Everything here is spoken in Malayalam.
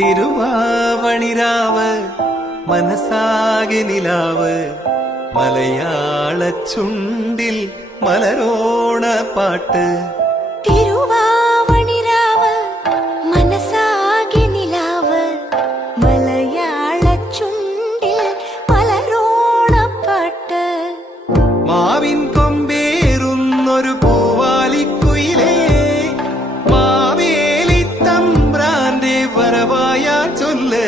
തിരുവാവണിരാവ് മനസ്സാകെ നിലാവ് മലയാള ചുണ്ടിൽ മലരോണ പാട്ട്. തിരുവാവണിരാവ് മനസ്സാകെ നിലാവ് മലയാള ചുണ്ടിൽ മലരോണപ്പാട്ട്. മാവിൻ കൊമ്പേറുന്നൊരു പൂവാലിക്കുയിലേ മാവേലി തമ്പ്രാന്റെ വരവായാ ചൊല്ല്.